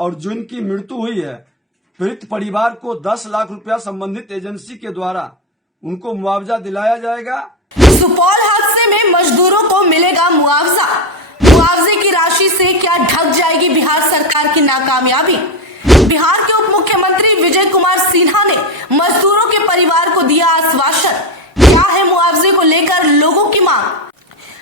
और जिनकी मृत्यु हुई है, पीड़ित परिवार को 10 लाख रुपया संबंधित एजेंसी के द्वारा उनको मुआवजा दिलाया जाएगा। सुपौल हादसे में मजदूरों को मिलेगा मुआवजा। मुआवजे की राशि से क्या ढक जाएगी बिहार सरकार की नाकामयाबी? बिहार के उप मुख्यमंत्री विजय कुमार सिन्हा ने मजदूरों के परिवार को दिया आश्वासन। क्या है मुआवजे को लेकर लोगों की मांग?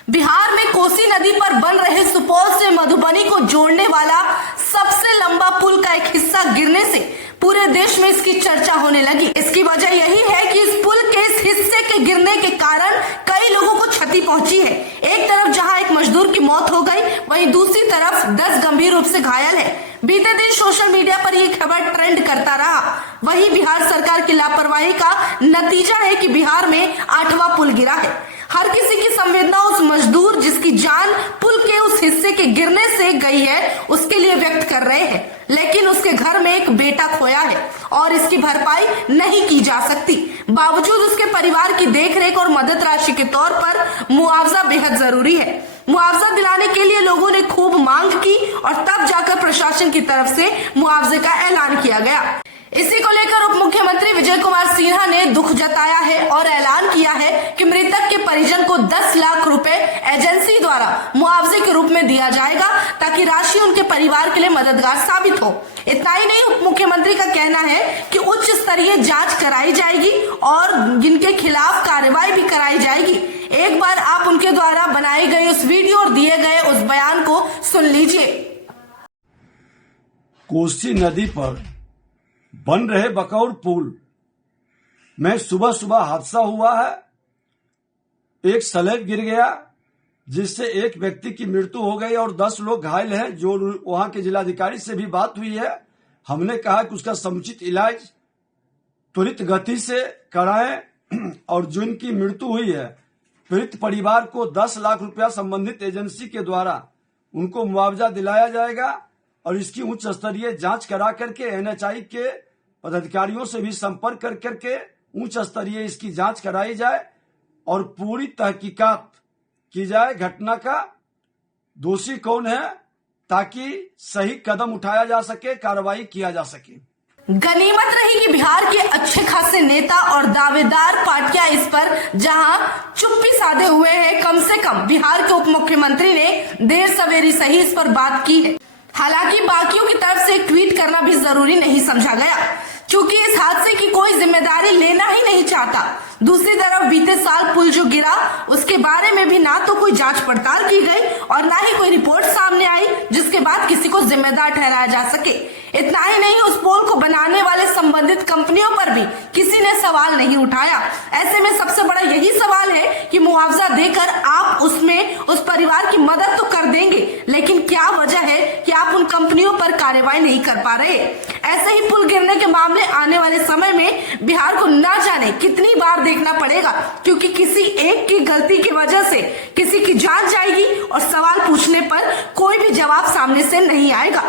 बिहार में कोसी नदी पर बन रहे सुपौल से मधुबनी को जोड़ने वाला सबसे लंबा पुल का एक हिस्सा गिरने से पूरे देश में इसकी चर्चा होने लगी। इसकी वजह यही है कि इस पुल के इस हिस्से के गिरने के कारण कई लोगों को क्षति पहुंची है। एक तरफ जहां एक मजदूर की मौत हो गई, वहीं दूसरी तरफ 10 गंभीर रूप से घायल है। बीते दिन सोशल मीडिया पर यह खबर ट्रेंड करता रहा। वहीं बिहार सरकार की लापरवाही का नतीजा है कि बिहार में 8वां पुल गिरा है। हर किसी की संवेदना उस मजदूर जिसकी जान पुल के उस हिस्से के गिरने से गई है उसके लिए व्यक्त कर रहे हैं, लेकिन उसके घर में एक बेटा खोया है और इसकी भरपाई नहीं की जा सकती। बावजूद उसके परिवार की देखरेख और मदद राशि के तौर पर मुआवजा बेहद जरूरी है। मुआवजा दिलाने के लिए लोगों ने खूब मांग की और तब जाकर प्रशासन की तरफ से मुआवजे का ऐलान किया गया। इसी को लेकर उप मुख्यमंत्री विजय कुमार सिन्हा ने दुख जताया है और ऐलान किया है कि मृतक के परिजन को 10 लाख रुपए एजेंसी द्वारा मुआवजे के रूप में दिया जाएगा, ताकि राशि उनके परिवार के लिए मददगार साबित हो। इतना ही नहीं, उप मुख्यमंत्री का कहना है कि उच्च स्तरीय जांच कराई जाएगी और जिनके खिलाफ कार्रवाई भी कराई जाएगी। एक बार आप उनके द्वारा बनाई गई उस वीडियो और दिए गए उस बयान को सुन लीजिए। कोसी नदी पर बन रहे बकौर पुल में सुबह सुबह हादसा हुआ है। एक स्लैब गिर गया जिससे एक व्यक्ति की मृत्यु हो गई और 10 लोग घायल हैं। जो वहां के जिलाधिकारी से भी बात हुई है, हमने कहा कि उसका समुचित इलाज त्वरित गति से कराएं और जिनकी मृत्यु हुई है, पीड़ित परिवार को 10 लाख रुपया संबंधित एजेंसी के द्वारा उनको मुआवजा दिलाया जाएगा और इसकी उच्च स्तरीय जांच करा करके एनएचआई के पदाधिकारियों से भी संपर्क कर करके उच्च स्तरीय इसकी जांच कराई जाए और पूरी तहकीकात की जाए घटना का, दोषी कौन है, ताकि सही कदम उठाया जा सके, कार्रवाई किया जा सके। गनीमत रही कि बिहार के अच्छे खासे नेता और दावेदार पार्टियां इस पर जहां चुप्पी साधे हुए हैं, कम से कम बिहार के उप मुख्यमंत्री ने देर सवेरी सही इस पर बात की है। हालांकि बाकियों की तरफ से ट्वीट करना भी जरूरी नहीं समझा गया, क्योंकि इस हादसे की कोई जिम्मेदारी लेना ही नहीं चाहता। दूसरी तरफ बीते साल पुल जो गिरा उसके बारे में भी ना तो कोई जांच पड़ताल की गई और ना ही कोई रिपोर्ट सामने आई जिसके बाद किसी को जिम्मेदार ठहराया जा सके। इतना ही नहीं, उस पुल को बनाने वाले संबंधित कंपनियों पर भी किसी ने सवाल नहीं उठाया। ऐसे में सबसे बड़ा यही सवाल है कि मुआवजा देकर आप उसमें उस परिवार की मदद तो कर देंगे, लेकिन क्या वजह है कि आप उन कंपनियों पर कार्रवाई नहीं कर पा रहे? ऐसे ही पुल गिरने के मामले आने वाले समय में बिहार को ना जाने कितनी बार देखना पड़ेगा, क्योंकि किसी एक की गलती की वजह से किसी की जान जाएगी और सवाल पूछने पर कोई भी जवाब सामने से नहीं आएगा।